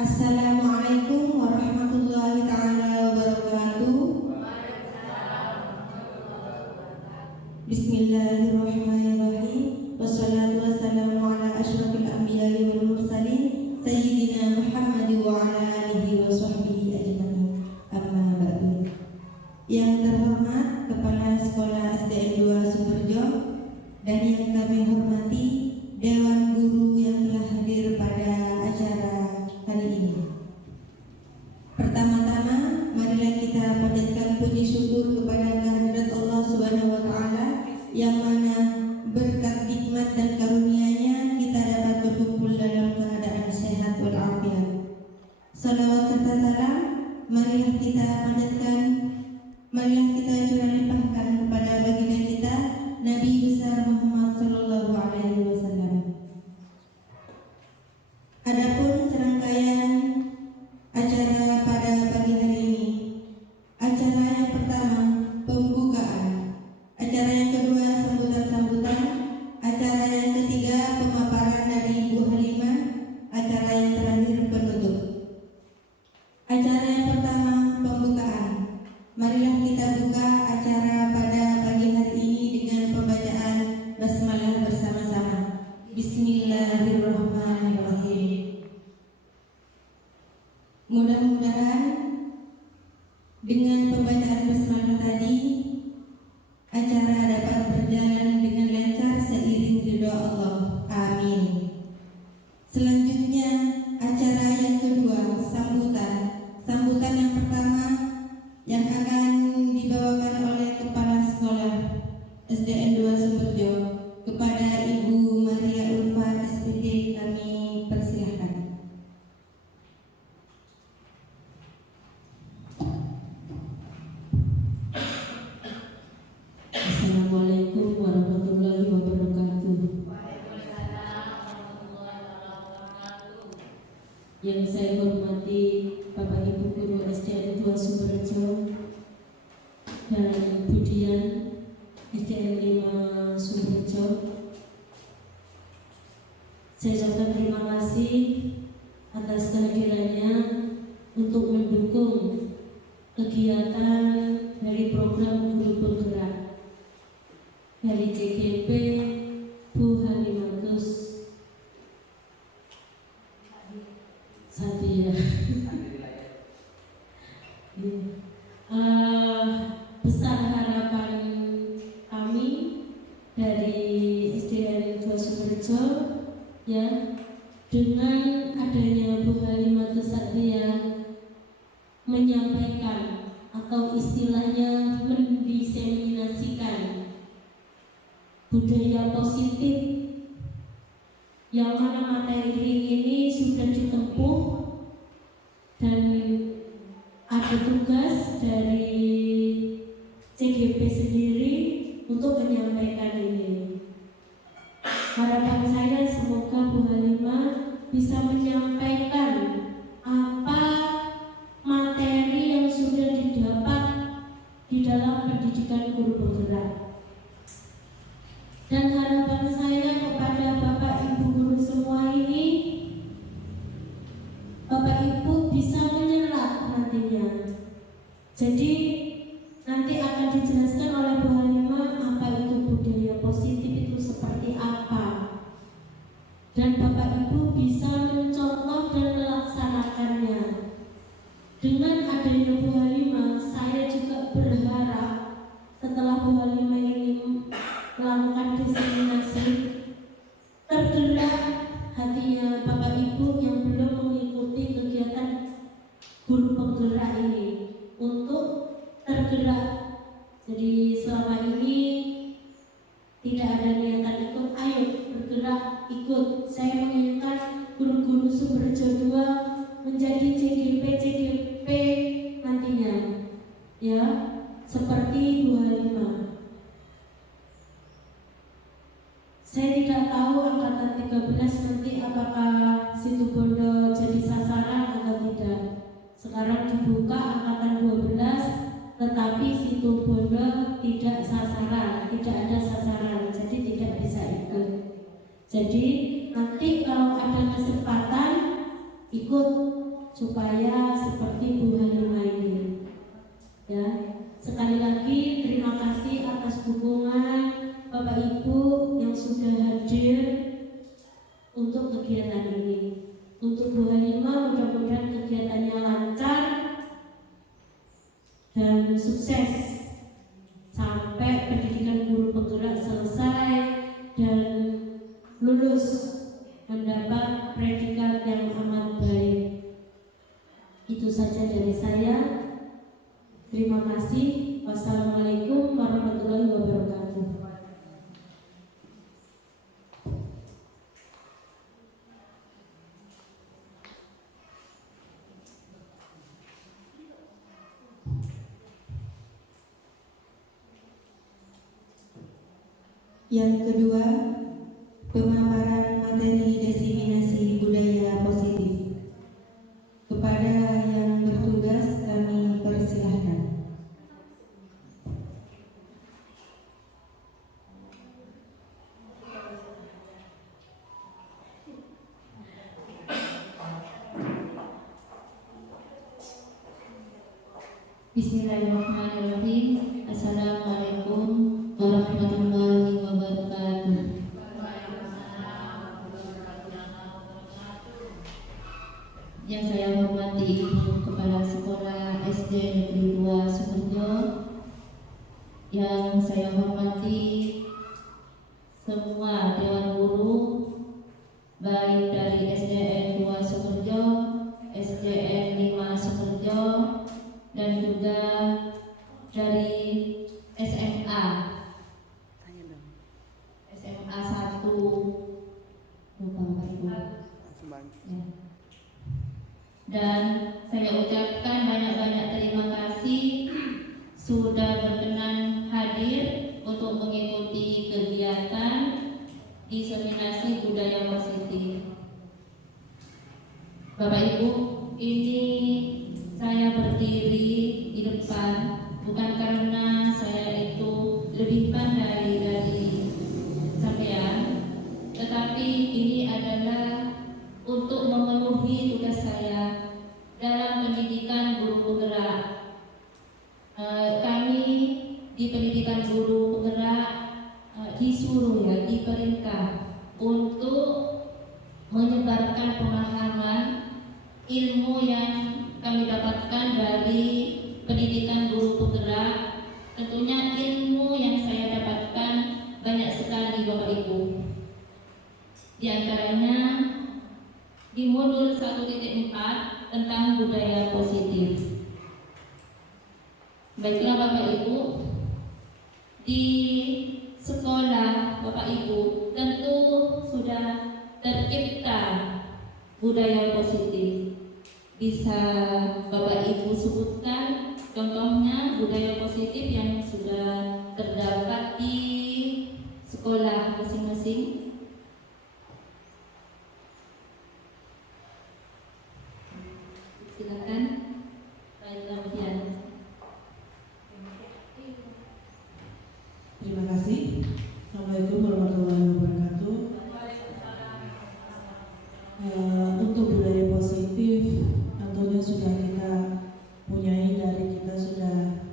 Assalamualaikum warahmatullahi ta'ala wabarakatuh. Bismillahirrahmanirrahim. Wassalatu wassalamu ala asyrafil anbiya'i wal mursalin Sayyidina Muhammad wa ala alihi wa sahbihi ajma'in. Amma ba'du. Yang terhormat Kepala Sekolah SDN 2 Sumberjo dan yang kami hormati Dewan Guru yang telah hadir pada acara hari ini. Pertama-tama, marilah kita panjatkan puji syukur kepada kehadirat Allah Subhanahu wa taala yang mana berkat nikmat dan karunia-Nya kita dapat berkumpul dalam keadaan sehat walafiat. Salawat serta salam marilah kita panjatkan, marilah kita curah limpahkan kepada baginda kita Nabi besar Muhammad sallallahu alaihi wasallam. Adapun serangkaian acara pada pagi hari ini, acara yang pertama pembukaan, acara yang kedua sambutan-sambutan, acara yang ketiga pemaparan dari Ibu Halimah, acara yang terakhir penutup. Acara yang pertama pembukaan. Marilah kita buka acara pada pagi hari ini dengan pembacaan basmalah bersama-sama. Bismillahirrahmanirrahim. Mudah-mudahan dengan pembacaan basmalah tadi acara dapat berjalan dengan lancar seiring ridha Allah. Amin. Selanjutnya acara yang kedua sambutan. Sambutan yang pertama yang akan dibawakan oleh Kepala Sekolah SDN 2 Sumberjo kepada Ibu Maria Ulfa SPD, kami persilahkan. Assalamualaikum warahmatullahi wabarakatuh. Yang saya hormati Bapak Ibu Guru SDN 2 Sumberjo dan Budian SDN 5 Sumberjo, saya ucapkan terima kasih atas kehadirannya untuk mendukung kegiatan dari program Guru Penggerak dari JGP Bu Halimatus Satria. Besar harapan kami dari SDN 2 Sumberjo ya, dengan adanya Bu Halimatus Satria menyampaikan atau istilahnya mendiseminasikan budaya positif yang mana materi ini sudah ditempuh dan ada tugas dari CGP sendiri untuk menyampaikan ini. Harapan saya semoga Bu Halimah bisa menyampaikan apa materi yang sudah didapat di dalam pendidikan guru penggerak. Dan harapan saya kepada Bapak Ibu guru semua ini, Bapak Ibu bisa menyerap nantinya. Jadi nanti akan dijelaskan oleh Bu Halimah apa itu budaya positif itu seperti apa. Dan Bapak Ibu bisa mencontoh dan melaksanakannya. Dengan adanya Bu Halimah, saya juga berharap setelah Bu Halimah ini melakukan diseminasi, tergerak hatinya Bapak Ibu yang belum mengikuti kegiatan guru penggerak ini untuk tergerak. Jadi selama ini tidak ada niatan ikut, ayo bergerak ikut. Saya menginginkan guru-guru Sumberjo 2 menjadi CGP nantinya ya, seperti Bu Halimah. Saya tidak tahu angkatan 13 nanti apakah Situbondo jadi sasaran atau tidak. Sekarang dibuka angkatan 12, tetapi Situbondo tidak sasaran, tidak ada sasaran, jadi tidak bisa ikut. Jadi nanti kalau ada kesempatan ikut Yang kedua, pemaparan materi diseminasi budaya positif. Kepada yang bertugas kami persilahkan. Bismillahirrahmanirrahim. Assalamualaikum warahmatullahi wabarakatuh. Yang saya hormati Ibu Kepala Sekolah SD Negeri 2 Sumerjo, yang saya hormati semua Dewan Guru, baik dari SDN 2 Sumerjo, SDN 5 Sumerjo, dan juga dari SMA 1 lupa Ibu. Ya. Dan saya ucapkan banyak-banyak terima kasih sudah berkenan hadir untuk mengikuti kegiatan diseminasi budaya positif. Bapak Ibu, ini saya berdiri di depan bukan karena saya itu lebih pandai dari sampean, tetapi ini adalah untuk memenuhi tugas saya dalam pendidikan guru penggerak. Kami di pendidikan guru penggerak disuruh diperintah untuk menyebarkan pemahaman ilmu yang kami dapatkan dari pendidikan guru penggerak. Tentunya ilmu yang saya dapatkan banyak sekali Bapak Ibu. Di antaranya di modul 1.4 tentang budaya positif. Baiklah Bapak Ibu, di sekolah Bapak Ibu tentu sudah tercipta budaya positif. Bisa Bapak Ibu sebutkan contohnya budaya positif yang sudah terdapat di sekolah masing-masing? Silakan. Baiklah, kemudian. Terima kasih. Assalamualaikum warahmatullahi wabarakatuh. Untuk budaya positif tentunya sudah kita punyai dari kita sudah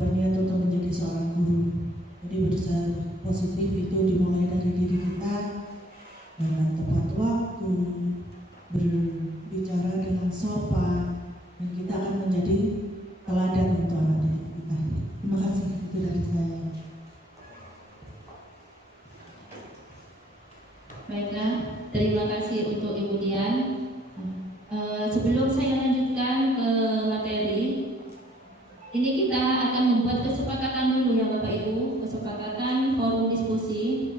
berniat untuk menjadi seorang guru. Jadi berusaha positif itu dimulai dari diri kita dengan tepat waktu, berbicara dengan sopan, dan kita akan menjadi teladan untuk anak didik kita. Terima kasih, itu dari saya. Baiklah, terima kasih untuk Ibu Dian. Sebelum saya lanjutkan ke materi, ini kita akan membuat kesepakatan dulu ya Bapak Ibu, kesepakatan forum diskusi.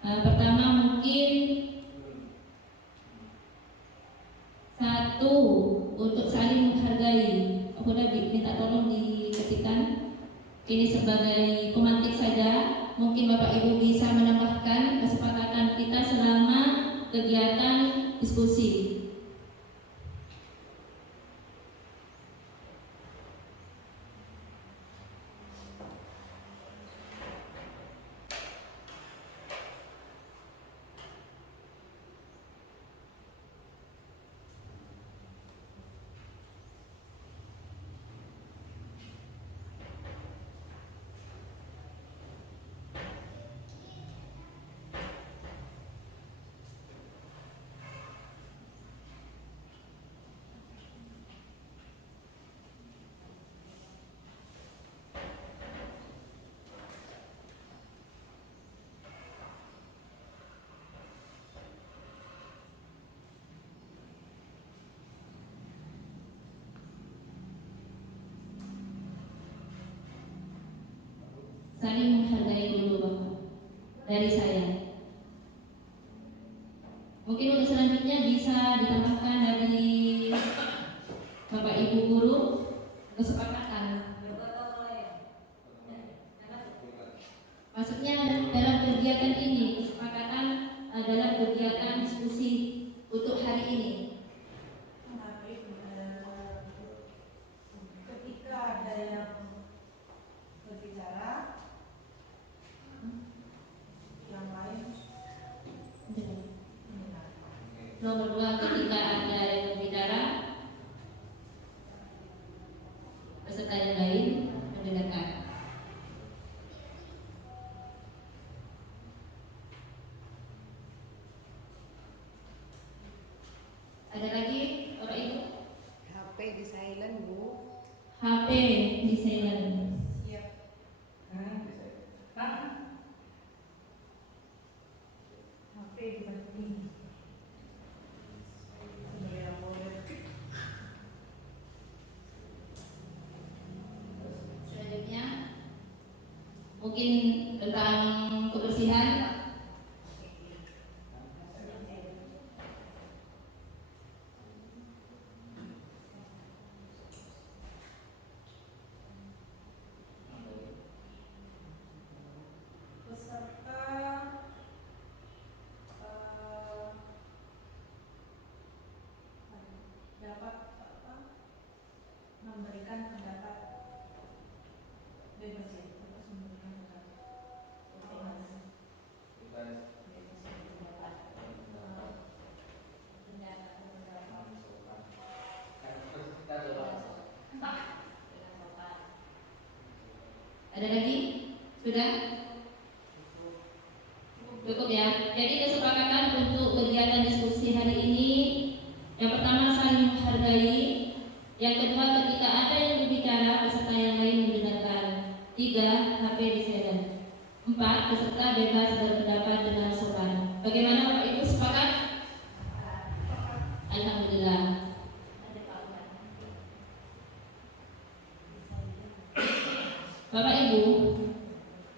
Pertama mungkin satu, untuk saling menghargai. Aku udah minta tolong diketikkan. Ini sebagai pemantik saja. Mungkin Bapak Ibu bisa menambahkan kesepakatan kita selama kegiatan diskusi. Saling menghargai dulu Bapak, dari saya. Mungkin untuk selanjutnya bisa ditambahkan dari Bapak Ibu guru kesepakatan. Maksudnya dalam kegiatan ini, kesepakatan dalam kegiatan diskusi untuk hari ini. Ketika ada yang berbicara, yang lain mendengar. Nomor 2, ketika ada yang berbicara, peserta yang lain mendengarkan. Ada lagi Bapak Ibu? HP di silent, Bu. HP di silent. Siap. HP di mati. Selanjutnya mungkin tentang kebersihan. Peserta dapat memberikan pendapat bebas ya, bebas memberikan pendapat. Ada lagi? Sudah? Cukup ya. Jadi kesepakatan untuk kegiatan diskusi hari ini, yang pertama saling menghargai, yang kedua ketika ada yang berbicara peserta yang lain mendengarkan, 3 HP di silent, 4 peserta bebas berpendapat dengan sopan. Bagaimana Bapak Ibu, sepakat? Alhamdulillah. Bapak Ibu,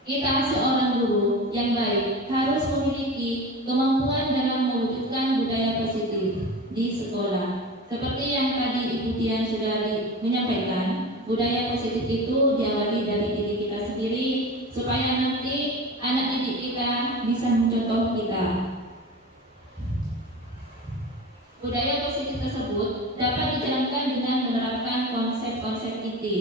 kita seorang guru yang baik harus memiliki kemampuan dalam mewujudkan budaya positif di sekolah. Seperti yang tadi Ibu Tian sudah menyampaikan, budaya positif itu diawali dari diri kita sendiri supaya nanti anak didik kita bisa mencontoh kita. Budaya positif tersebut dapat dijalankan dengan menerapkan konsep-konsep inti.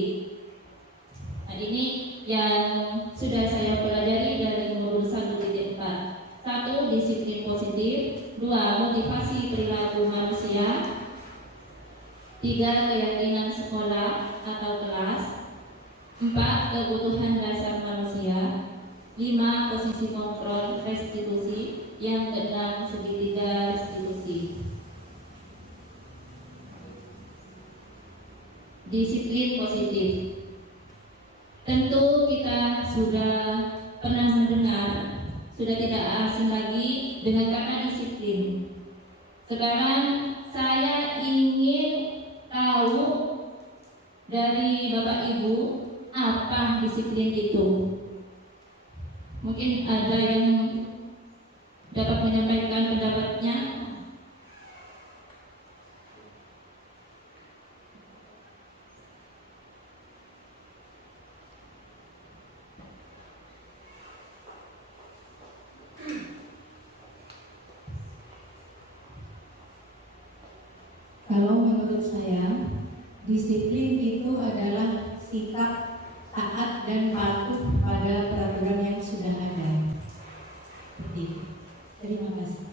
Nah, ini yang sudah saya pelajari dari modul 1.4. 1. Disiplin positif. 2. Motivasi perilaku manusia. 3. Keyakinan sekolah atau kelas. 4. Kebutuhan dasar manusia. 5. Posisi kontrol restitusi. Yang keenam, segitiga restitusi. Disiplin positif. Tentu kita sudah pernah mendengar, sudah tidak asing lagi dengan kata disiplin. Sekarang saya ingin tahu dari Bapak Ibu apa disiplin itu. Mungkin ada yang dapat menyampaikan pendapatnya. Kalau menurut saya, disiplin itu adalah sikap taat dan patuh pada peraturan yang sudah ada. Seperti itu. Terima kasih.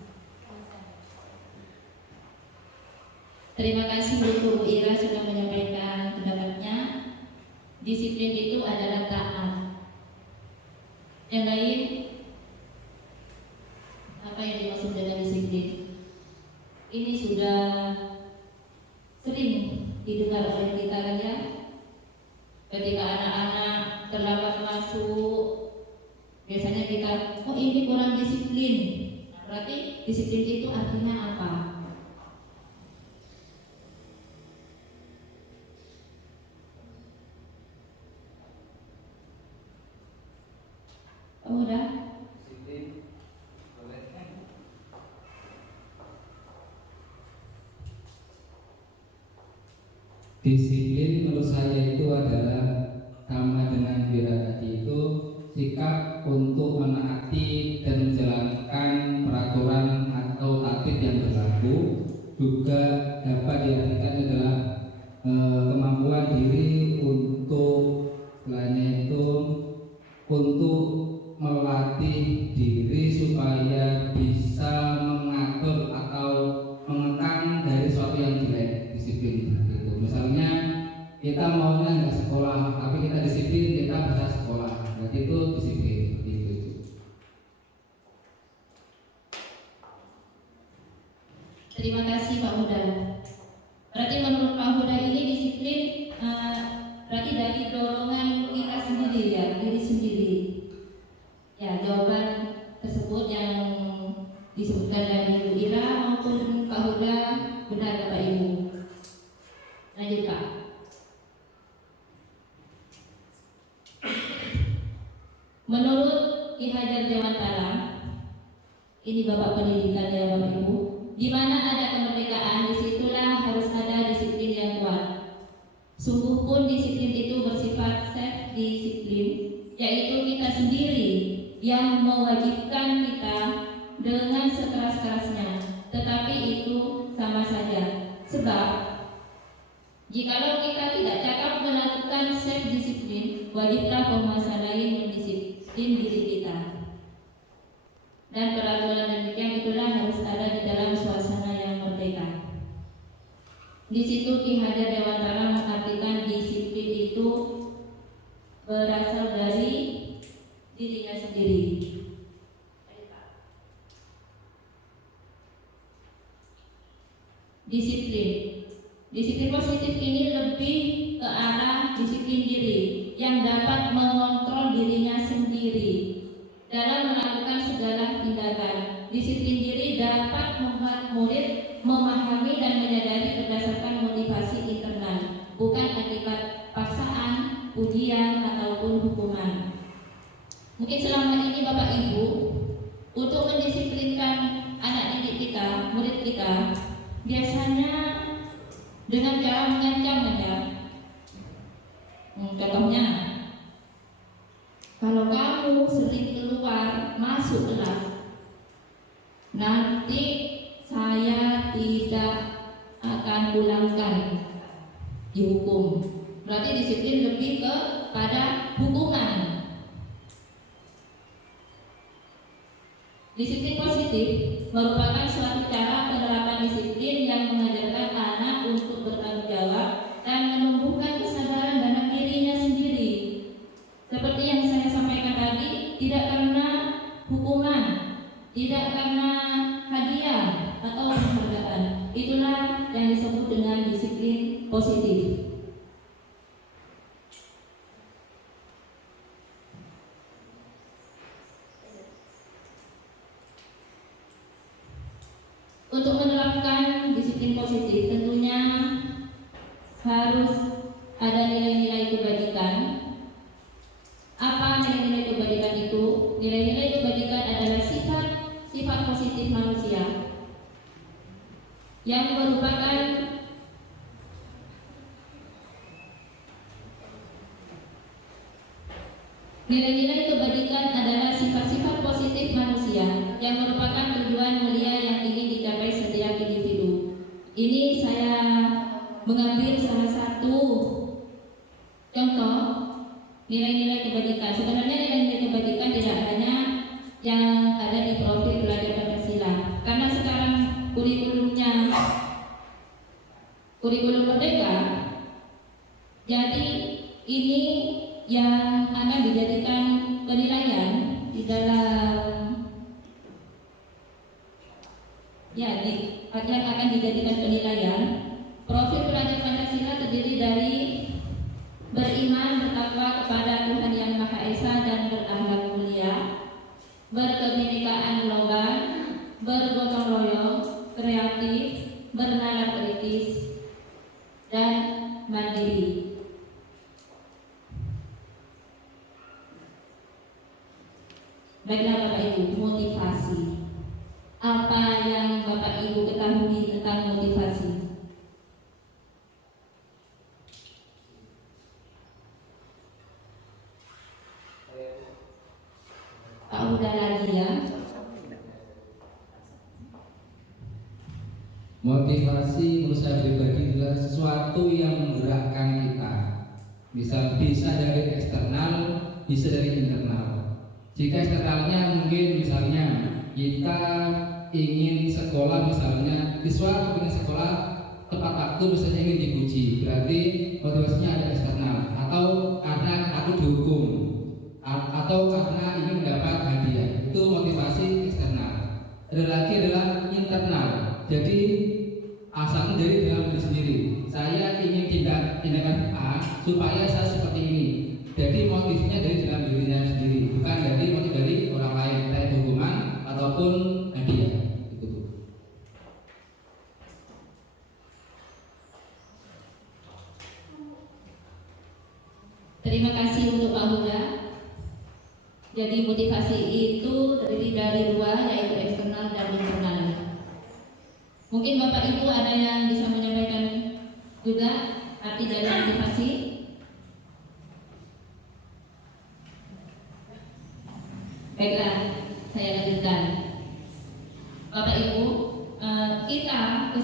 Terima kasih untuk Bu Ira sudah menyampaikan pendapatnya. Disiplin itu adalah taat. Yang lain, apa yang dimaksud dengan disiplin? Ini sudah sering didengar oleh kita kan ya. Ketika anak-anak terlambat masuk, biasanya kita, oh ini kurang disiplin. Nah, berarti disiplin itu artinya apa? Oh, udah? Disiplin boleh. Disiplin menurut saya saya itu adalah sama dengan Wira tadi itu, sikap untuk menaati dan menjalankan peraturan atau tatib yang berlaku. Juga dapat diartikan adalah kemampuan diri untuk selainnya itu untuk melatih diri supaya bisa mengatur atau mengekang dari sesuatu yang jelek, disiplin gitu. Misalnya kita maunya nggak sekolah tapi kita disiplin, kita bisa sekolah, berarti itu disiplin seperti itu. Terima kasih Pak Huda. Berarti menurut Pak Huda ini disiplin berarti dari dorongan kita sendiri ya, diri sendiri. Ya, jawaban tersebut yang disebutkan dari Ibu Ira maupun Pak Huda benar Bapak Ibu. Lanjut Pak. Menurut Ki Hajar Dewantara, ini Bapak Pendidikan ya Bapak Ibu, di mana ada kemerdekaan, disitulah harus ada disiplin yang kuat. Sungguh pun disiplin itu bersifat self-disiplin, yaitu kita sendiri yang mewajibkan kita dengan sekeras-kerasnya, tetapi itu sama saja. Sebab jikalau kita tidak cakap melakukan self-disiplin, wajiblah penguasa lain mendisiplin diri kita. Dan peraturan demikian itulah harus ada di dalam suasana yang merdeka. Di situ Ki Hajar Dewantara mengartikan disiplin itu berasal dari dirinya sendiri. Disiplin positif ini lebih ke arah disiplin diri yang dapat mengontrol dirinya sendiri dalam melakukan segala tindakan. Disiplin diri dapat membuat murid memahami dan menyadari berdasarkan motivasi internal, bukan akibat paksaan, ujian, ataupun hukuman. Mungkin selama ini Bapak Ibu untuk mendisiplinkan anak didik kita, murid kita, biasanya dengan cara mengancam saja. Contohnya, kalau kamu sering keluar masuk kelas, nanti saya tidak akan pulangkan, dihukum. Berarti disiplin lebih kepada hukuman. Disiplin positif merupakan suatu cara penerapan disiplin yang mengajarkan anak untuk bertanggung jawab dan menumbuhkan kesadaran dalam dirinya sendiri. Seperti yang saya sampaikan tadi, tidak karena hukuman, tidak karena hadiah atau penghargaan. Itulah yang disebut dengan disiplin positif. Untuk menerapkan disiplin positif tentunya harus ada nilai-nilai kebajikan. Apa nilai-nilai kebajikan itu? Nilai-nilai kebajikan adalah sifat positif manusia yang merupakan nilai-nilai kebajikan adalah sifat-sifat positif manusia yang merupakan tujuan mulia yang ingin dicapai setiap individu. Ini saya mengambil salah satu contoh nilai-nilai kebajikan. Sebenarnya nilai-nilai kebajikan tidak hanya yang ada di profil belajar Pancasila, karena sekarang kurikulum merdeka, jadi ini yang akan dijadikan penilaian di dalam akan dijadikan penilaian. Profil pelajar Pancasila terdiri dari beriman, bertakwa kepada Tuhan Yang Maha Esa dan berakhlak mulia, berkebinekaan global, bergotong royong, kreatif, bernalar kritis, dan mandiri. Baiklah Bapak Ibu, motivasi. Apa yang Bapak Ibu ketahui tentang motivasi? ada lagi ya. Motivasi menurut saya pribadi adalah sesuatu yang menggerakkan kita. Bisa dari eksternal, bisa dari internal. Jika eksternalnya mungkin misalnya kita ingin sekolah, misalnya siswa ingin sekolah tepat waktu, misalnya ingin dipuji, berarti motivasinya ada eksternal. Atau karena aku dihukum, atau karena ingin mendapat hadiah, itu motivasi eksternal. Ada lagi adalah internal. Jadi asalnya dari dalam diri sendiri. Saya ingin tindakan A supaya saya seperti ini. Jadi motifnya dari dalam dirinya sendiri, bukan dari motif dari orang lain, kayak hukuman ataupun hadiah. Itu. Terima kasih untuk Pak Huda. Jadi motivasi itu terdiri dari dua, yaitu eksternal dan internal. Mungkin Bapak Ibu ada yang bisa menyampaikan juga arti dari motivasi? Baiklah, saya lanjutkan. Bapak Ibu, kita ke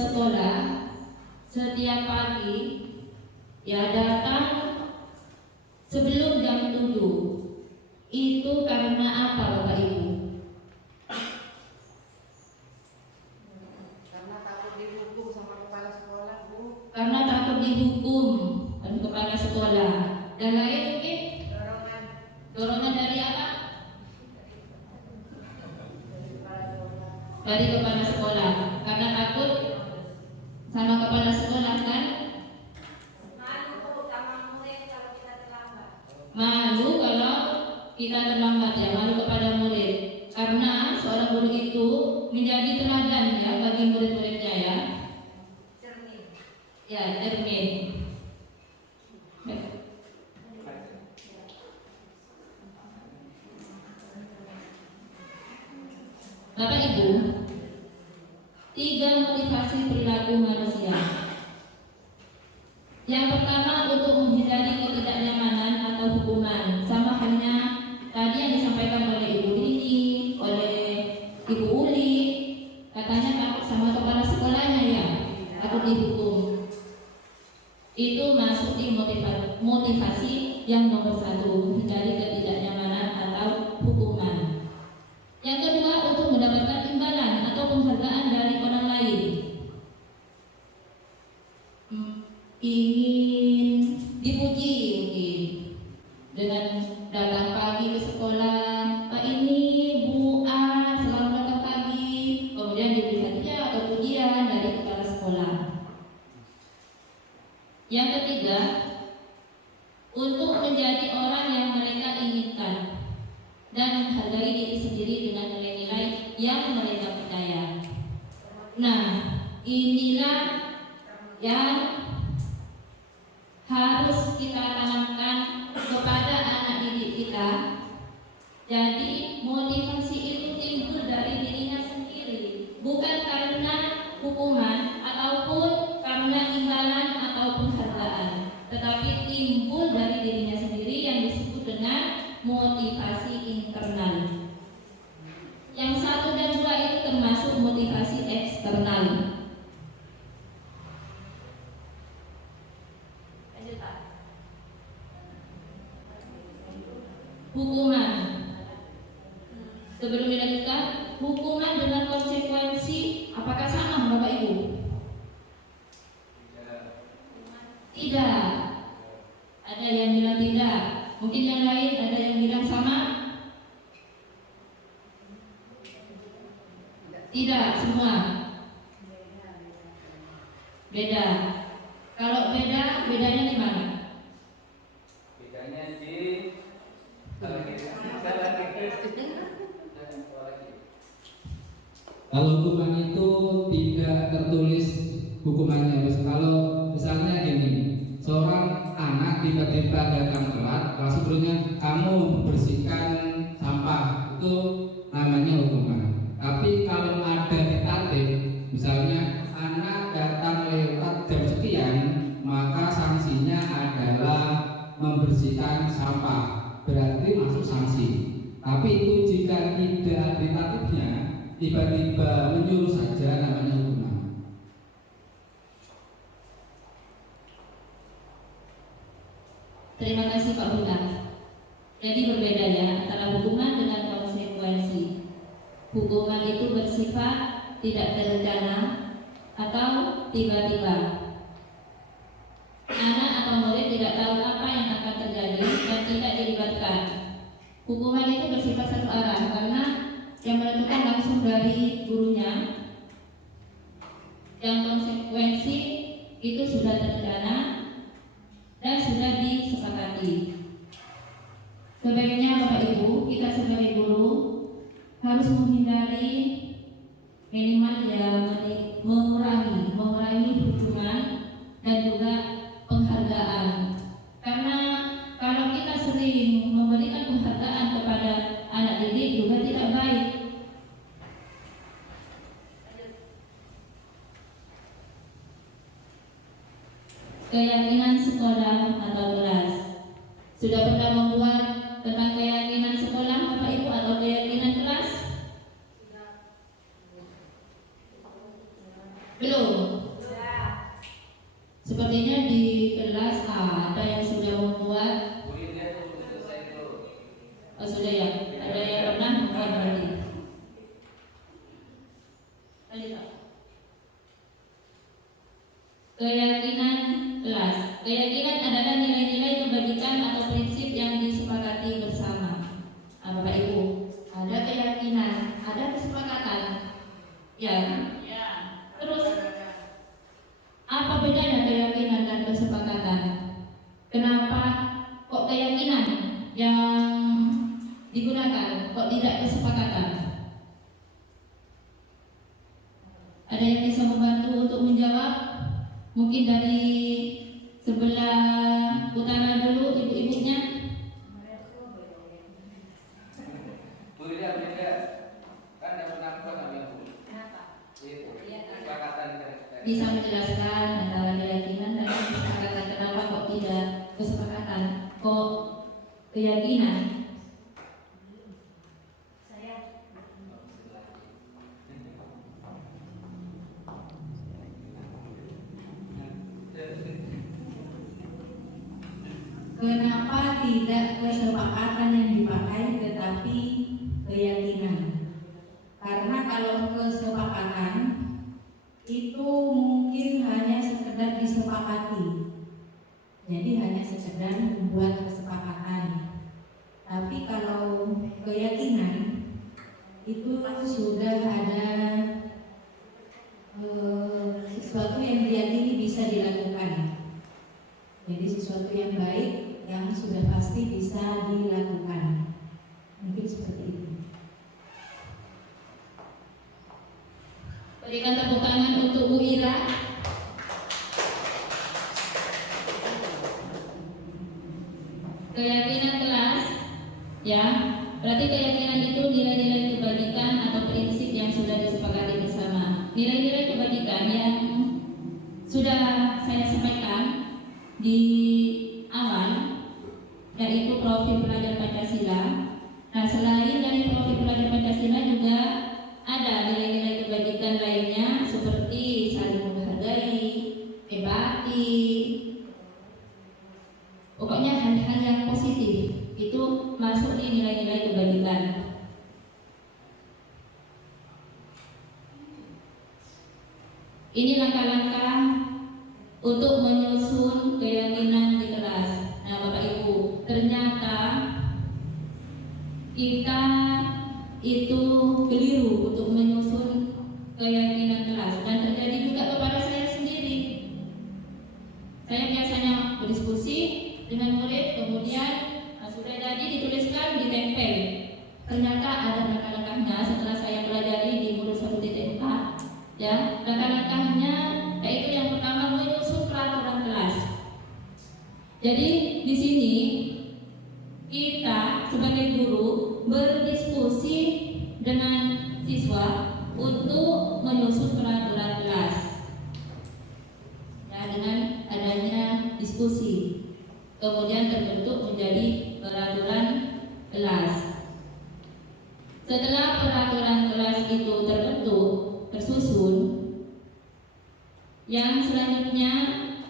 sekolah setiap pagi ya datang sebelum jam 7. Itu karena apa Bapak Ibu? Karena takut dihukum sama kepala sekolah, Bu. Karena takut dihukum oleh kepala sekolah. Dan lain mungkin dorongan dari apa? Dari kepala sekolah. Karena takut sama kepala sekolah kan? Malu kalau kita terlambat ya, malu kepada murid. Karena seorang guru itu menjadi teladan ya bagi murid-muridnya ya. Cermin. Ya, cermin. Bapak Ibu, 3 motivasi perilaku manusia. Yang pertama untuk menghindari ketidaknyamanan atau hukuman, sama halnya tadi yang disampaikan oleh Ibu Dini, oleh Ibu Uli, katanya takut sama kepala sekolahnya ya, takut dihukum. Itu masuk di motivasi yang nomor 1, menghindari ketidaknyamanan atau hukuman. Yang kedua untuk mendapatkan imbalan atau penghargaan dari orang lain. Ingin dipuji mungkin dengan datang pagi ke sekolah, Pak ini Bu A selalu datang pagi, kemudian diberi hadiah atau pujian dari kepala sekolah. Yang ketiga untuk menjadi orang yang mereka inginkan dan menghargai diri sendiri dengan nilai-nilai yang mereka percaya. Nah, inilah yang harus kita tanamkan kepada anak didik kita. Jadi motivasi itu timbul dari dirinya sendiri, bukan karena hukuman ataupun karena imbalan atau penghargaan, tetapi timbul dari dirinya sendiri yang disebut dengan motivasi internal. Yang 1 dan 2 itu termasuk motivasi eksternal. Hukuman. Sebelum dilanjutkan, hukuman dengan konsekuensi apakah sama Bapak Ibu? Tidak. Ada yang bilang tidak. Mungkin yang lain ada yang bilang sama? Tidak, semua. Beda. Kalau beda, bedanya di mana? Bedanya di Kalau hukuman itu tidak tertulis hukumannya. Kalau misalnya gini, seorang anak tiba-tiba datang telat, langsung gurunya kamu bersihkan sampah, itu namanya hukuman. Tapi kalau ada ditarik, misalnya anak datang lewat jam sekian, maka sanksinya adalah membersihkan membersihkan sampah, berarti masuk sanksi. Tapi itu jika tidak aplikatifnya, tiba-tiba menyuruh saja, namanya hukuman. Terima kasih Pak Bulan. Jadi berbeda ya antara hukuman dengan konsekuensi. Hukuman itu bersifat tidak terencana atau tiba-tiba. Anak atau murid tidak tahu apa yang akan terjadi dan tidak dilibatkan. Hukuman itu bersifat satu arah karena yang menentukan langsung dari gurunya. Yang konsekuensi itu sudah terencana dan sudah disepakati. Sebaiknya Bapak Ibu, kita sebagai guru harus menghindari minimal ya mengurangi hukuman dan juga penghargaan. Karena kalau kita sering memberikan penghargaan kepada anak didik juga tidak baik. Keyakinan sekolah atau kelas. Sudah pernah membuat tentang keyakinan sekolah Bapak Ibu atau keyakinan kelas? Belum? Sepertinya di kelas ada yang sudah membuat. Oh sudah ya? Ada yang pernah membuat berarti? Keyakinan kelas. Keyakinan adalah nilai-nilai kebajikan atau prinsip yang disepakati bersama. Bapak Ibu, ada keyakinan, ada kesepakatan. Ya. Terus apa bedanya keyakinan dan kesepakatan? Kenapa kok keyakinan yang digunakan, kok tidak kesepakatan? Ada yang bisa membantu untuk menjawab? Mungkin dari sebelah utara dulu ibu-ibunya. Bu Ida, kan yang menangkap namanya Bu. Kenapa? Itu kesepakatan dari. Bisa menjelaskan antara keyakinan dan kesepakatan, kenapa kok tidak kesepakatan, kok keyakinan? Kenapa tidak kesepakatan yang dipakai tetapi keyakinan? Karena kalau kesepakatan itu mungkin hanya sekedar disepakati, jadi hanya sekedar membuat kesepakatan. Tapi kalau keyakinan itu sudah ada sesuatu yang diyakini bisa dilakukan. Jadi sesuatu yang baik yang sudah pasti bisa dilakukan. Mungkin seperti itu. Berikan tepuk tangan untuk Bu Ira. Keyakinan kelas, ya, berarti keyakinan itu nilai-nilai kebajikan atau prinsip yang sudah disepakati bersama. Nilai-nilai kebajikan yang sudah saya sampaikan di awal, yaitu profil pelajar Pancasila. Nah, selain dari profil pelajar Pancasila juga ada nilai-nilai kebajikan lainnya seperti saling menghargai, empati, pokoknya hal-hal yang positif itu masuk di nilai-nilai kebajikan. Ini langkah-langkah untuk menyusun keyakinan di kelas. Nah, Bapak Ibu, ternyata kita itu keliru untuk menyusun keyakinan kelas dan terjadi juga kepada saya sendiri. Saya biasanya berdiskusi dengan murid, kemudian sudah jadi dituliskan, ditempel. Ternyata ada langkah-langkahnya setelah saya pelajari di modul 1.4. Ya, langkah-langkahnya yaitu yang pertama menyusun peraturan kelas. Jadi di sini kita sebagai guru berdiskusi dengan siswa untuk menyusun peraturan kelas. Ya, dengan adanya diskusi, kemudian terbentuk Yang selanjutnya,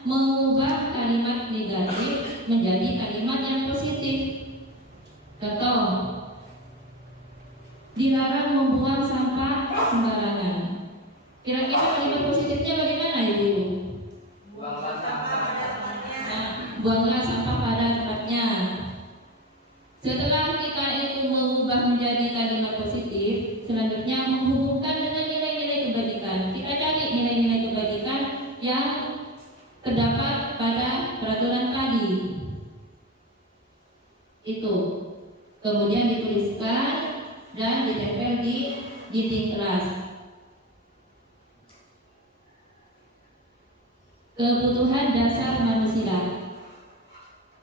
mengubah kalimat negatif menjadi kalimat yang positif. Contoh, dilarang membuang sampah sembarangan. Kira-kira kalimat positifnya bagaimana Ibu? Buanglah sampah pada tempatnya. Nah, buanglah sampah pada tempatnya. Setelah kita itu mengubah menjadi kalimat positif, selanjutnya menghubungkan dengan nilai-nilai kebajikan. Kita cari nilai-nilai kebajikan yang terdapat pada peraturan tadi. Itu kemudian dituliskan dan ditempel di dinding kelas. Kebutuhan dasar manusia.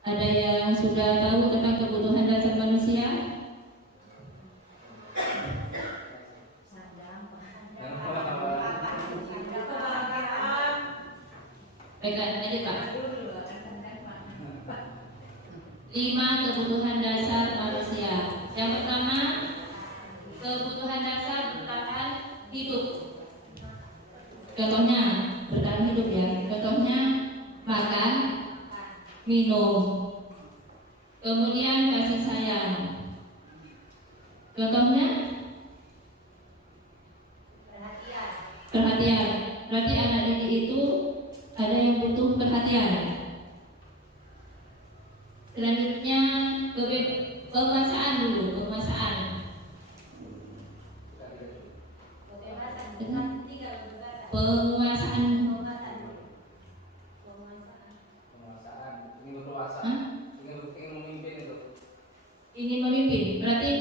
Ada yang sudah tahu tentang kebutuhan dasar manusia? Pegang aja Pak. 5 kebutuhan dasar manusia. Yang pertama, kebutuhan dasar bertahan hidup. Contohnya bertahan hidup ya. Contohnya makan, minum. Kemudian kasih sayang. Contohnya perhatian. Berarti anak didik itu ada yang butuh perhatian. Selanjutnya penguasaan dulu, penguasaan. Penguasaan. Ingin berkuasa. Hah? Ingin memimpin itu. Ingin memimpin, berarti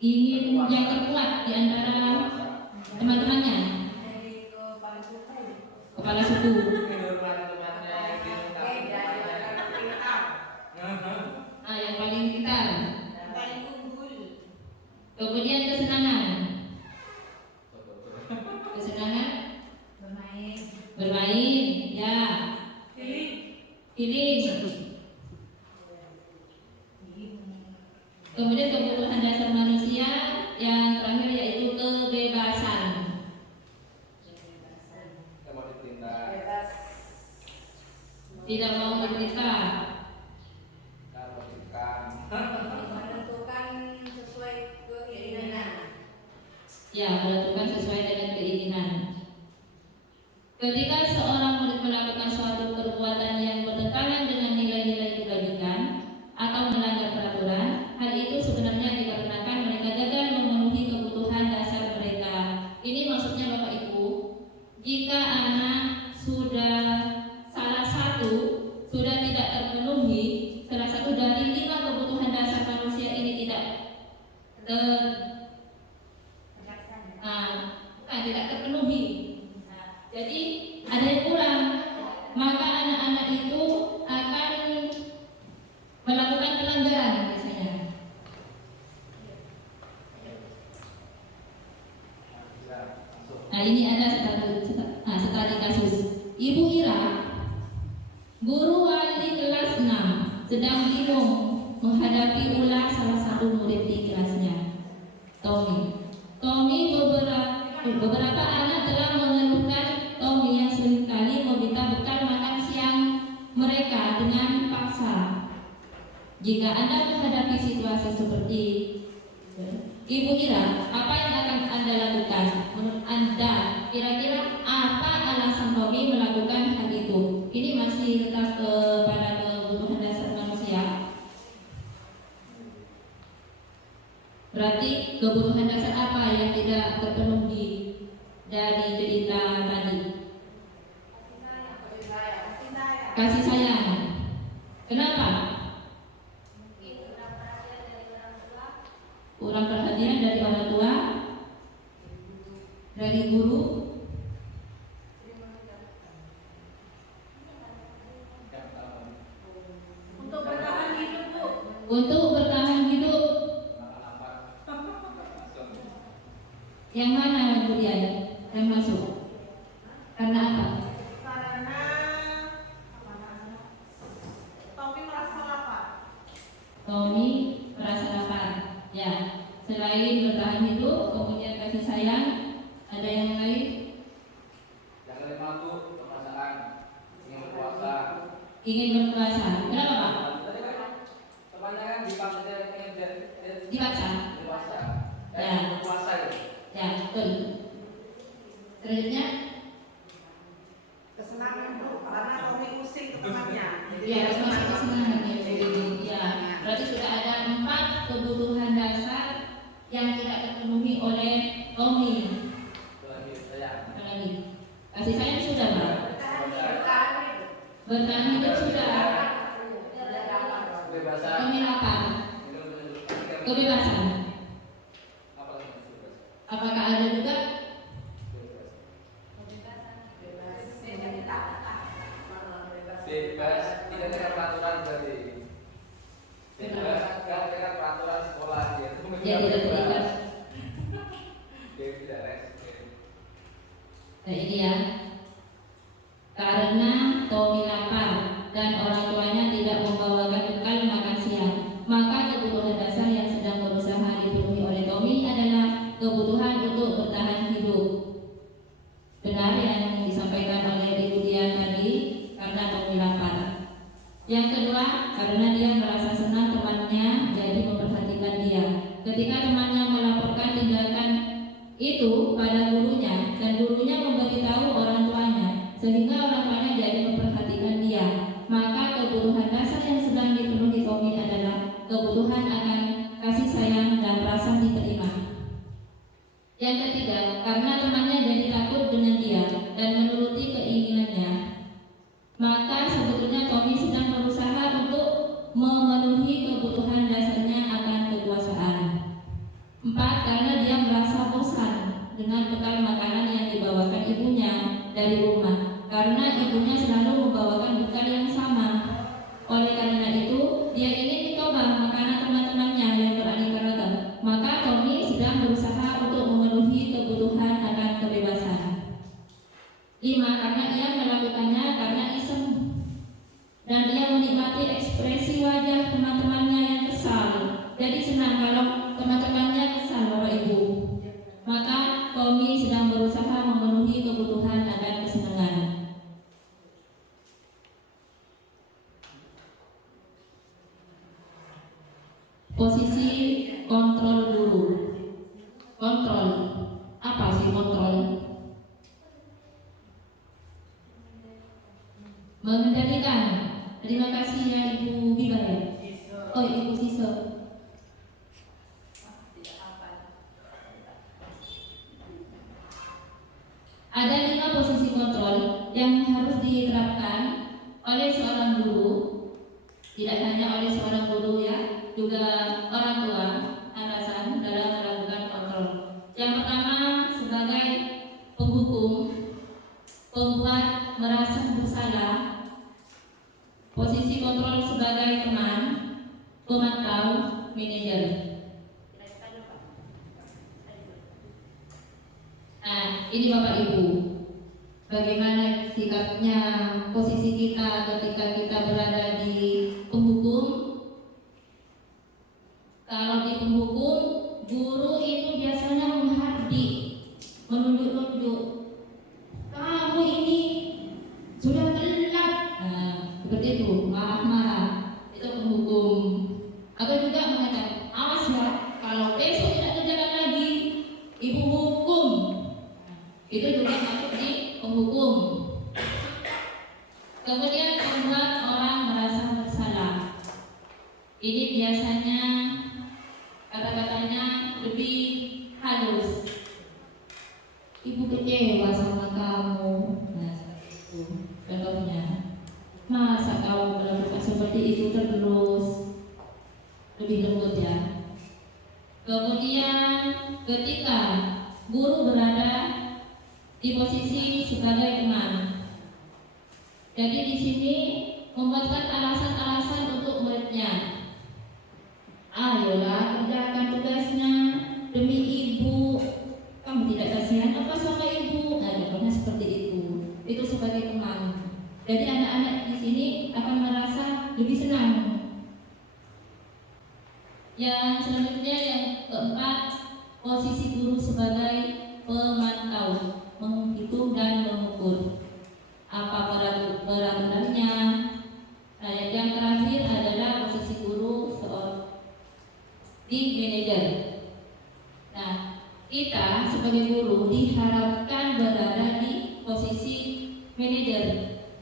ingin yang terkuat di antara teman-temannya. Kepala suku. Nah, yang paling pintar. Kemudian kesenangan. Kesenangan bermain, ya. Feeling. Kemudian kebutuhan dasar manusia yang terakhir yaitu kebebasan. Tidak mau diperintah. Menentukan sesuai keinginan. Ya, menentukan sesuai dengan keinginan. Ketika seorang murid melakukan suatu perbuatan yang bertentangan dengan nilai-nilai kebajikan atau melanggar peraturan, hal itu sebenarnya dikarenakan mereka gagal memenuhi kebutuhan dasar mereka. Ini maksudnya Bapak Ibu, jika anak sudah tidak terpenuhi, salah satu dari 5 kebutuhan dasar manusia ini tidak terpenuhi. Jadi ada yang kurang, maka anak-anak itu akan melakukan pelanggaran biasanya. Nah, ini ada sekali kasus. Ibu Ira, guru wali kelas 6, sedang bingung menghadapi ulah salah satu murid di kelasnya, Tommy. Beberapa anak telah mengeluhkan Tommy yang seringkali meminta bekal makan siang mereka dengan paksa. Jika Anda menghadapi situasi seperti Ibu Ira, apa yang akan Anda lakukan? Menurut Anda, kira-kira apa alasan Tommy melakukan hal itu? Ini masih tetap kepada kebutuhan dasar manusia. Berarti kebutuhan dasar apa yang tidak terpenuhi dari cerita tadi? Kasih sayang. Kenapa? Kurang perhatian dari orang tua, dari guru, Untuk bertahan hidup, Bu. untuk bertahan hidup. Yang mana kemudian yang masuk? Karena apa? Karena Tommy merasa lapar. Tommy merasa lapar. Ya, selain bertahan hidup, kemudian kasih sayang, ada yang lain? Yang kelima ingin berpuasa. Kenapa Pak? Tadi kan pertanyaan dipaksa Dibaca. dewasa. Ya. Puasa itu. Ya, betul. Selanjutnya, Kesenangan Bu, karena Tommy pusing ke temannya. ya masuk kesenangan ya Bu. Ya, berarti sudah ada 4 kebutuhan dasar yang tidak terpenuhi oleh Tommy. Lagi saya. Apa lagi? Kasih sayang sudah Pak. Bertahan hidup sudah. Kebebasan. Tommy lapar. Kebebasan. Apa lagi? Kebebasan. Apakah ada juga? Bebas, tidak ada peraturan berarti. Bebas, tidak ada peraturan sekolah dia. Ya tidak bebas. Tidak rest. Nah ini ya. Karena Tommy lapar dan orang tuanya tidak membawakan bekal makan siang, maka kebutuhan dasar yang sedang berusaha dipenuhi oleh Tommy adalah kebutuhan untuk bertahan hidup. Benar yang disampaikan oleh Ibu Dian tadi, karena Tommy lapar. Yang kedua, karena dia merasa senang temannya jadi memperhatikan dia. Ketika temannya melaporkan tindakan itu pada gurunya dan gurunya memberitahu orang tuanya, sehingga orang tuanya jadi memperhatikan dia, maka kebutuhan dasar yang sedang dipenuhi Tommy adalah kebutuhan akan kasih sayang dan rasa diterima. Yang ketiga, karena temannya jadi takut dengan dia dan menuruti keinginannya, maka sebetulnya Tommy sedang berusaha untuk memenuhi kebutuhan dasarnya akan kekuasaan. 4. Karena dia merasa bosan dengan bekal makanan yang dibawakan ibunya dari rumah, karena ibunya selalu membawakan bekal yang sama. Oleh karena itu, dia ingin mencoba makanan teman-temannya yang beraneka ragam. Maka Tommy sedang berusaha untuk memenuhi kebutuhan akan kebebasan. 5. Karena ia melakukannya karena iseng dan dia menikmati ekspresi wajah teman-temannya yang kesal. Jadi senang kalau teman-temannya kesal Bapak Ibu. Maka Tommy sedang berusaha memenuhi kebutuhan akan kesenangan. Posisi kontrol guru. Kontrol. Apa sih kontrol? Mengendalikan. Terima kasih ya Ibu Biba ya. Oh Ibu Siso. Ada 5 posisi kontrol yang harus diterapkan oleh seorang guru. Tidak hanya oleh seorang guru ya, juga orang tua, atasan dalam melakukan kontrol. Yang pertama sebagai penghukum, pembuat merasa bersalah. Posisi kontrol sebagai teman, pemantau, manajer. Nah, ini Bapak Ibu, bagaimana sikapnya, posisi kita ketika kita berada di penghukum? Kalau di penghukum, guru itu biasanya menghardik, menunjuk-nunjuk. Kamu ini sudah telat. Nah, seperti itu, marah-marah. Itu penghukum. Atau juga mengatakan, awas ya, kalau besok tidak kerjakan lagi, ibu hukum. Itu juga masuk di penghukum. Kemudian membuat orang merasa bersalah. Ini biasanya kata-katanya lebih halus. Ibu kecewa sama kamu. Nah, seperti itu contohnya. Masa kau melakukan seperti itu terus? Lebih lembut ya. Kemudian ketika guru berada di posisi sebagai teman, jadi di sini membuatkan alasan-alasan untuk muridnya. Ayolah kerjakan tugasnya demi ibu. Kamu tidak kasihan apa sama ibu? Nah, contohnya seperti itu. Itu sebagai teman. Jadi anak-anak di sini akan merasa lebih senang. Yang selanjutnya yang keempat, posisi guru sebagai pemantau, menghitung dan mengukur apa berat benarnya manajer.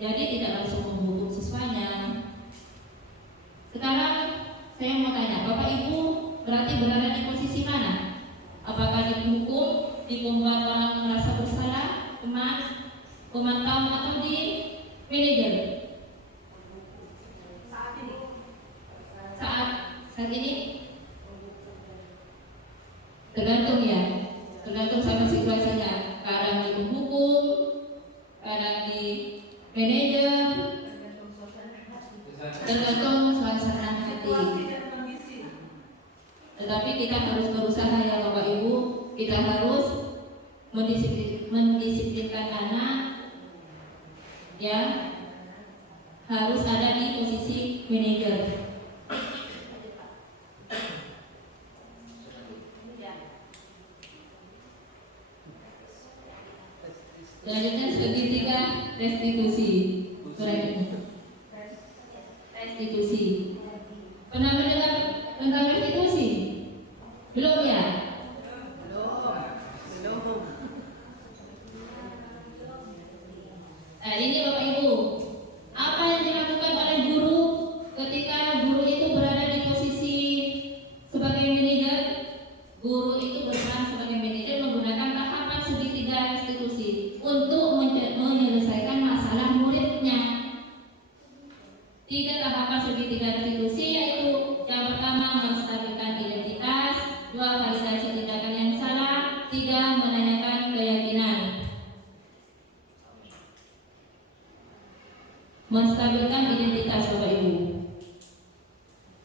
Jadi tidak langsung menghukum siswanya. Sekarang saya mau tanya, Bapak Ibu berarti berada di posisi mana? Apakah dihukum, membuat orang merasa bersalah, pemantau atau di manajer? Saat ini tergantung ya, tergantung sama situasinya. Kadang dihukum, kadang di manajer, tergantung suasana hati. Tetapi kita harus berusaha ya Bapak Ibu, kita harus mendisiplinkan anak, ya, harus ada di posisi manajer. Selanjutnya segitiga restitusi. Restitusi. Pernah mendengar tentang restitusi? Belum ya? Belum. Nah ini Bapak Ibu, apa yang dilakukan oleh guru ketika guru itu berada di posisi sebagai manajer? Guru itu berperan sebagai manajer menggunakan tahapan segitiga restitusi untuk menyelesaikan masalah muridnya. 3 tahapan segitiga restitusi yaitu yang pertama menstabilkan identitas, 2 validasi tindakan yang salah, 3 menanyakan keyakinan. Menstabilkan identitas Bapak Ibu.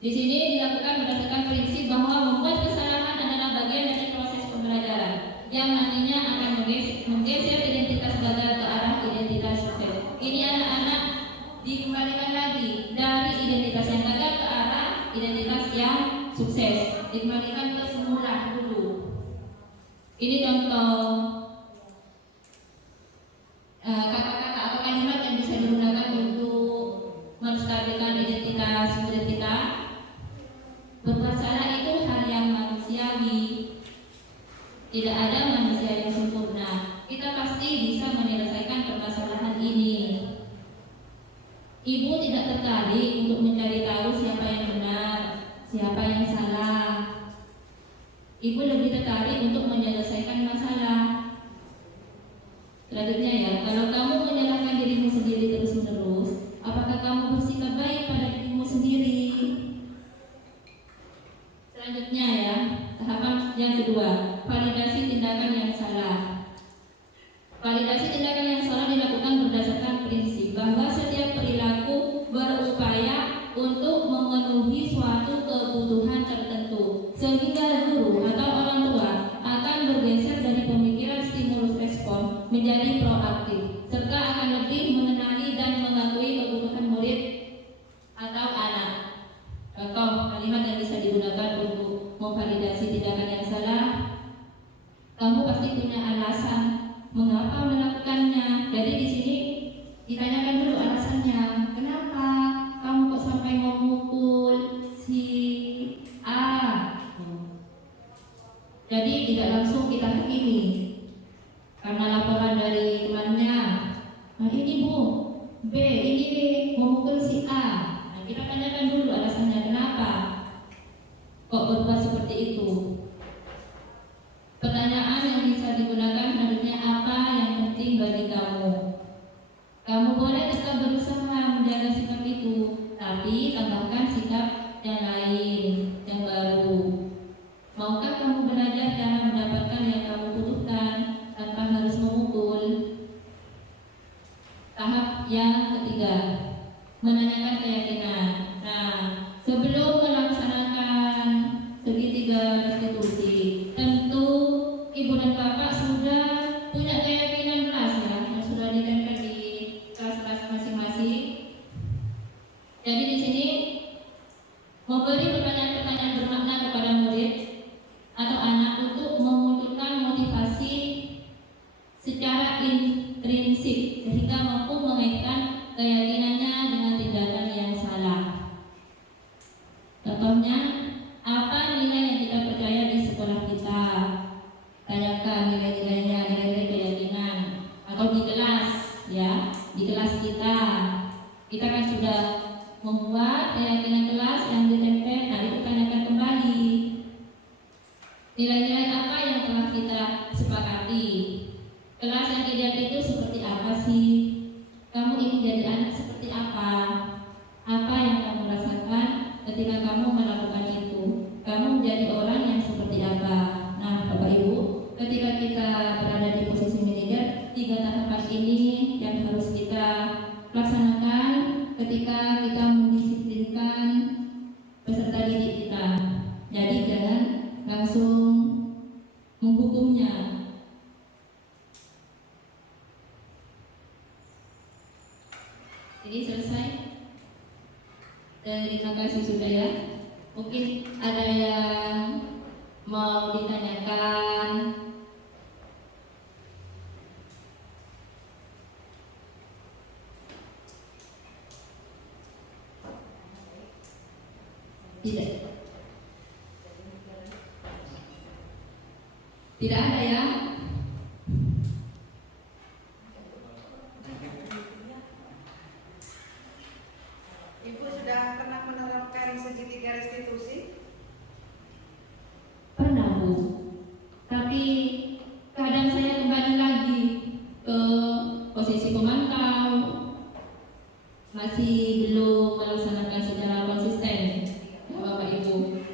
Di sini dilakukan berdasarkan prinsip bahwa membuat kesalahan adalah bagian dari proses pembelajaran yang nantinya akan menggeser identitas gagal ke arah identitas sukses. Ini anak-anak dikembalikan lagi dari identitas yang gagal ke arah identitas yang sukses, dikembalikan ke semula dulu. Ini contoh kata-kata atau kalimat yang bisa digunakan untuk menstabilkan identitas murid kita. Berbuat salah itu hal yang manusiawi. Tidak ada manusia yang sempurna. Kita pasti bisa menyelesaikan permasalahan ini. Ibu tidak tertarik untuk mencari tahu siapa yang benar, siapa yang salah. Ibu lebih tertarik untuk menyelesaikan masalah. Selanjutnya ya, kalau kamu menyalahkan dirimu sendiri terus-menerus, apakah kamu bersikap baik pada dirimu sendiri? Selanjutnya ya, tahapan yang kedua, validasi tindakan yang salah. Validasi tindakan yang salah dilakukan berdasarkan prinsip bahwa setiap perilaku berupaya untuk memenuhi suatu kebutuhan tertentu, sehingga guru atau orang tua akan bergeser dari pemikiran stimulus respon menjadi proaktif, serta akan lebih mengenali dan mengakui kebutuhan murid atau anak. Contoh kalimat yang bisa digunakan untuk memvalidasi tindakan yang salah. Kamu pasti punya alasan mengapa melakukannya. Jadi di sini ditanyakan dulu alasannya. Kenapa kamu kok sampai memukul si A? Jadi tidak langsung kita hakimi karena laporan dari temannya. Nah ini Bu, B ini memukul si A. Nah kita tanyakan dulu alasannya kenapa kok berbuat seperti itu. Pertanyaan yang bisa digunakan harusnya apa yang penting bagi kamu. Kamu boleh tetap berusaha menjaga sikap itu, tapi tambahkan sikap yang lain, yang baru. Maukah kamu belajar cara mendapatkan yang kamu butuhkan tanpa harus memukul? Tahap yang ketiga, menanyakan keyakinan. Nah, sebelum melaksanakan segitiga restitusi, tentu ibu dan bapak sudah punya keyakinan kelas ya, yang sudah ditempel di kelas-kelas masing-masing. Jadi di sini memberi pertanyaan-pertanyaan bermakna kepada murid atau anak untuk memunculkan motivasi secara intrinsik sehingga mampu mengaitkan keyakinannya dengan tindakan yang salah. Contohnya di kelas kita. Kita kan sudah membuat keyakinan kelas yang ditempel. Nah, itu tanyakan kembali. Nilai-nilai apa yang telah kita sepakati? Kelas yang ideal itu seperti apa sih? Kamu ingin jadi anak seperti apa? Apa yang kamu rasakan ketika kamu melakukan itu? Kamu menjadi orang yang seperti apa? Nah, Bapak Ibu, ketika kita berada di posisi manajer, 3 tahapan ini yang harus kita laksanakan ketika kita mendisiplinkan peserta didik kita. Jadi jangan langsung menghukumnya. Ini selesai. Terima kasih sudah ya. Mungkin ada yang mau ditanyakan. Tidak. Tidak ada ya. Ibu sudah pernah menerapkan segitiga restitusi? Pernah Bu, tapi kadang saya kembali lagi ke posisi pemantau, masih belum melaksanakan secara konsisten, ya Bapak Ibu.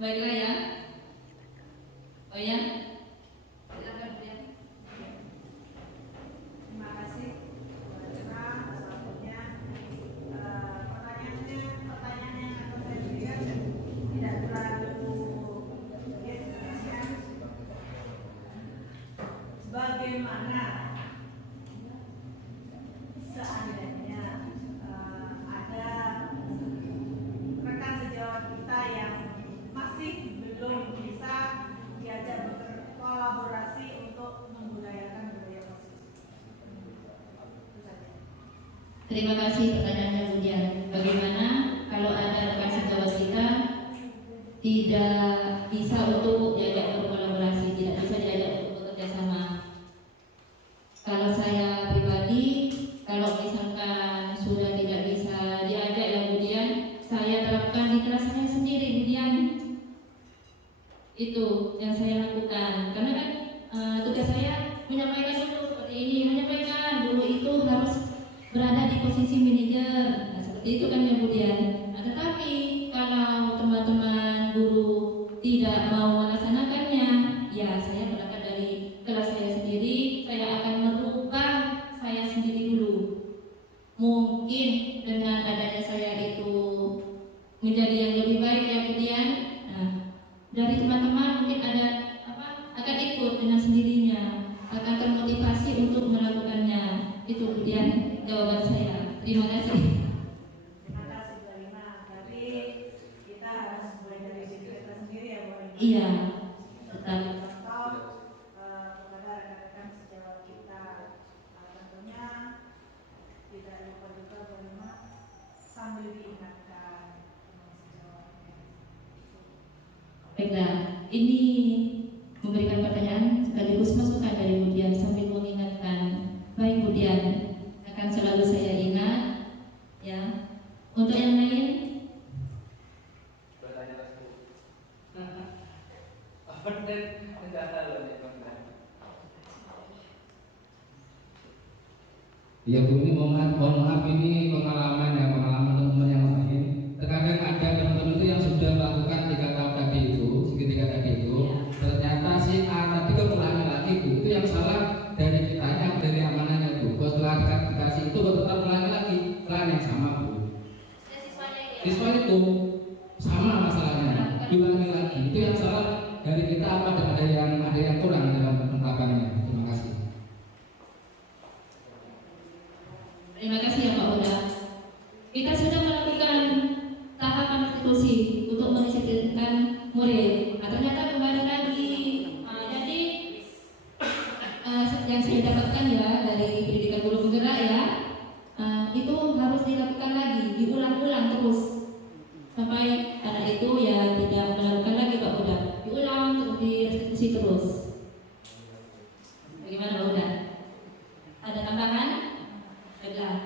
Baiklah ya. Oh ya. Silakan Bu. Terima kasih. Selanjutnya pertanyaannya akan saya berikan tidak terlalu ya, bagaimana seandainya ada rekan sejawat kita yang masih belum bisa diajak berkolaborasi untuk membudayakan budaya positif. Itu saja. Terima kasih pertanyaannya Bu Dian. Bagaimana kalau ada rekan sejawat kita tidak bisa untuk diajak berkolaborasi, tidak bisa diajak untuk bekerja sama? Kalau saya pribadi, kalau misalkan sudah tidak bisa diajak ya Bu Dian, saya terapkan di kelas saya sendiri Bu Dian. Itu yang saya lakukan. Karena kan tugas saya menyampaikan dulu seperti ini, menyampaikan dulu itu harus berada di posisi manajer. Nah, seperti itu kan ya Bu Dian. Nah, tetapi kalau teman-teman guru tidak mau melaksanakannya, ya saya berangkat dari kelas saya sendiri, saya akan merubah saya sendiri dulu. Mungkin dengan adanya saya itu menjadi yang lebih baik ya Bu Dian. Nah, dari teman-teman mungkin ada akan ikut dengan sendirinya, akan termotivasi untuk melakukannya. Itu Bu Dian jawaban saya. Terima kasih. Terima kasih Bu Alima. Tapi kita harus mulai dari diri kita sendiri ya Bu Alima. Iya, betul. Contoh kepada rekan-rekan sejawat kita, tentunya tidak lupa juga Bu Alima sambil diingatkan teman sejawatnya. Baiklah, ini memberikan pertanyaan sekaligus masukan dari Bu Dian sambil mengingatkan. Baik Bu Dian, akan selalu saya ingat ya. Untuk yang lain, Bertanya lagi. Apa dan menjata loh nih Bang. Ya Bu, ini mohon maaf ini pengalaman teman-teman yang lain. Terkadang ada teman-teman itu yang sudah melakukan 3 tahun tadi itu, segitiga tadi itu, ternyata si A tadi mengulangi lagi Bu. Itu yang salah dari kitanya, dari amanahnya Bu. Setelah dikasih itu tetap mengulangi lagi pelan yang sama Bu. Siswa itu sama masalahnya, diulangi lagi. Itu yang salah dari kita apa dan ada yang kurang dalam penerapannya. Terima kasih. terima kasih ya dijadikan murid. Ternyata kembali lagi. Jadi yang saya dapatkan ya dari pendidikan guru penggerak ya, itu harus dilakukan lagi, diulang-ulang terus sampai anak itu ya tidak melakukan lagi Pak Buda. Diulang terus, direstitusi terus. Bagaimana Pak Buda? Ada tambahan? Baiklah.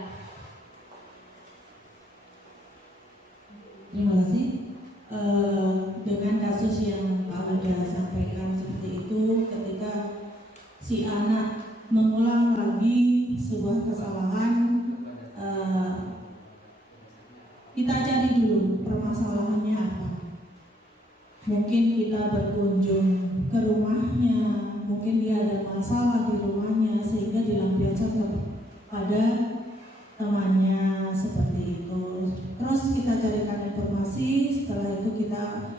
Terima kasih. Dengan kasus yang Pak Uda sampaikan seperti itu, ketika si anak mengulang lagi sebuah kesalahan, kita cari dulu permasalahannya apa. Mungkin kita berkunjung ke rumahnya, mungkin dia ada masalah di rumahnya sehingga dilampiaskan kepada temannya seperti itu. Terus kita carikan informasi, setelah itu kita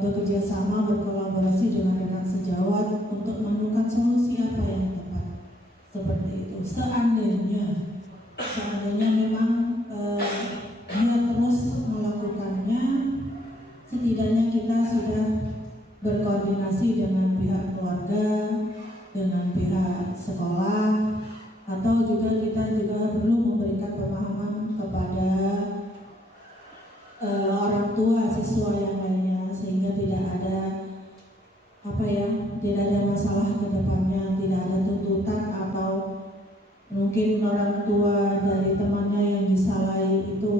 bekerja sama, berkolaborasi dengan rekan sejawat untuk menemukan solusi apa yang tepat. Seperti itu. Seandainya memang dia terus melakukannya, setidaknya kita sudah berkoordinasi dengan pihak keluarga, dengan pihak sekolah, atau juga kita perlu memberikan pemahaman kepada orang tua siswa yang lainnya sehingga tidak ada tidak ada masalah ke depannya, tidak ada tuntutan atau mungkin orang tua dari temannya yang disalahi itu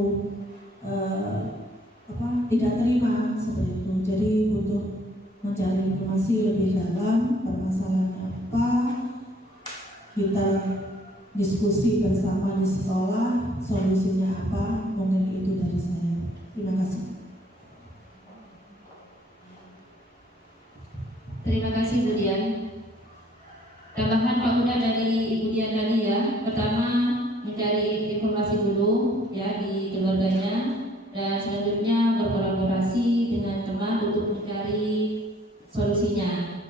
tidak terima seperti itu. Jadi butuh mencari informasi lebih dalam permasalahannya apa, kita diskusi bersama di sekolah, solusinya apa, mungkin itu dari saya. Terima kasih. Terima kasih Bu Dian. Tambahan Pak Buda dari Ibu Dian tadi ya. Pertama mencari informasi dulu ya di keluarganya, dan selanjutnya berkolaborasi dengan teman untuk mencari solusinya.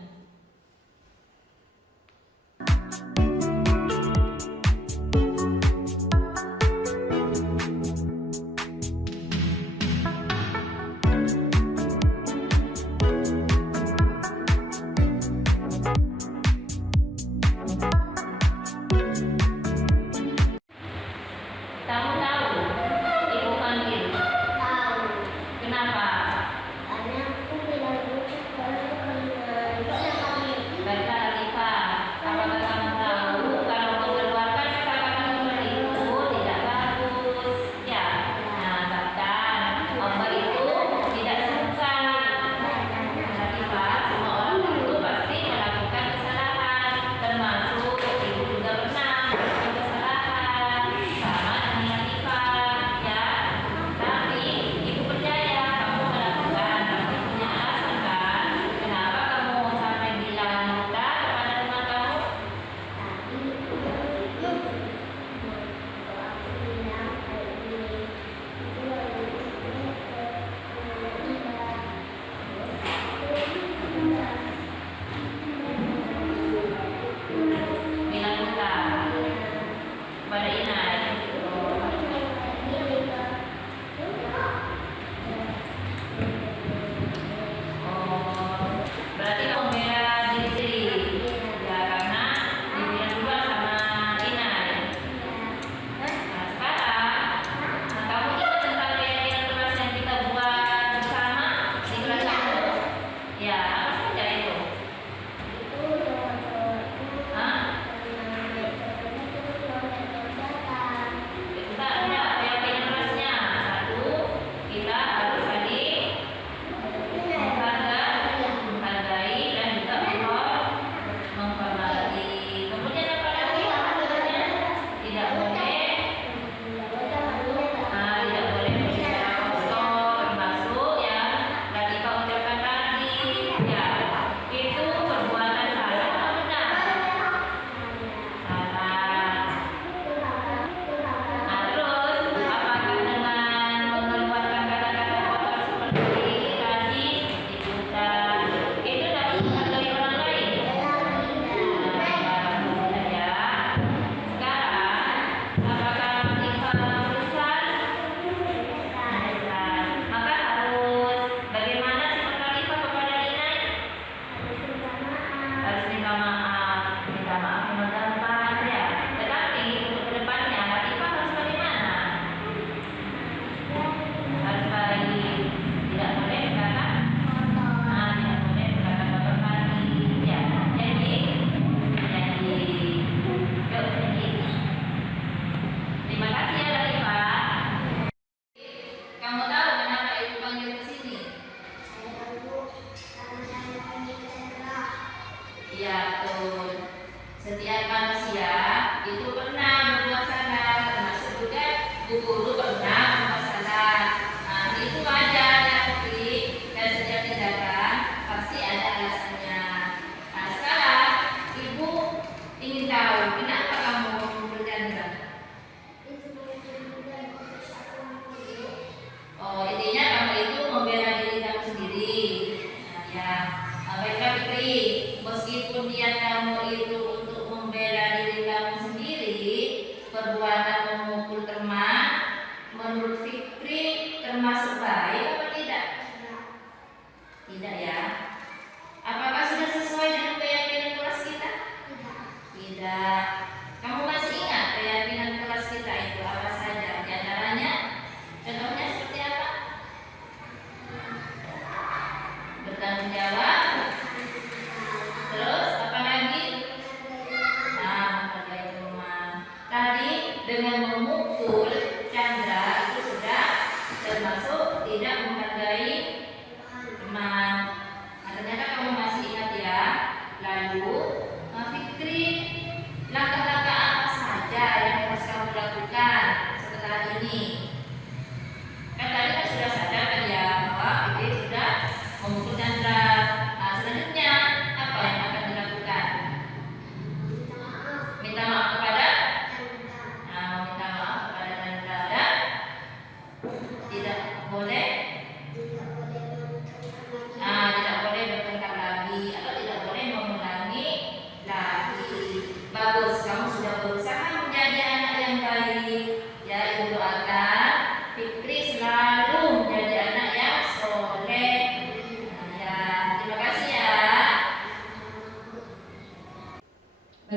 Tahu Ibu panggil? Tahu. Kenapa?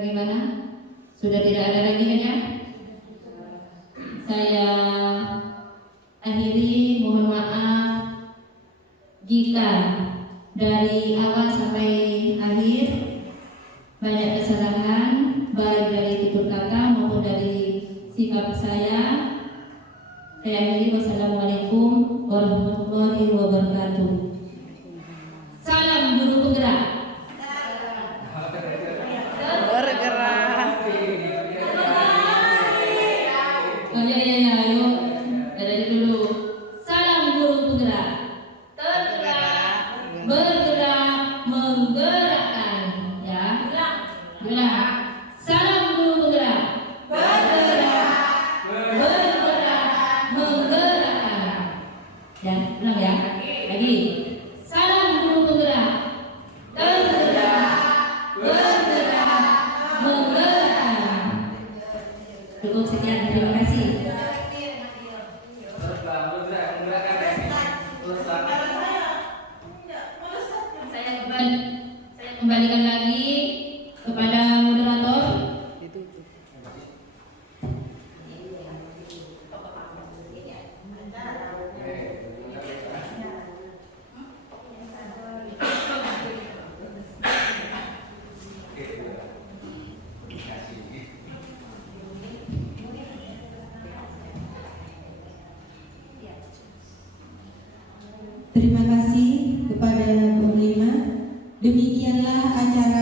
bagaimana? Sudah tidak ada lagi kan ya? Saya akhiri, mohon maaf jika dari awal sampai akhir banyak kesalahan baik dari tutur kata maupun dari sikap saya. Saya akhiri, wassalamualaikum warahmatullahi wabarakatuh. Salam guru penggerak. Oh ya, ayo dari dulu. Salam guru penggerak. Tergerak, bergerak, menggerakkan. Ya, ulang. Salam guru penggerak. Bergerak, menggerakkan. Ya, ulang ya. Lagi. Salam guru penggerak. Tergerak, bergerak, menggerakkan. Cukup sekian, terima kasih. Saya kembalikan lagi kepada moderator. Terima kasih kepada Bu Lima. Demikianlah acara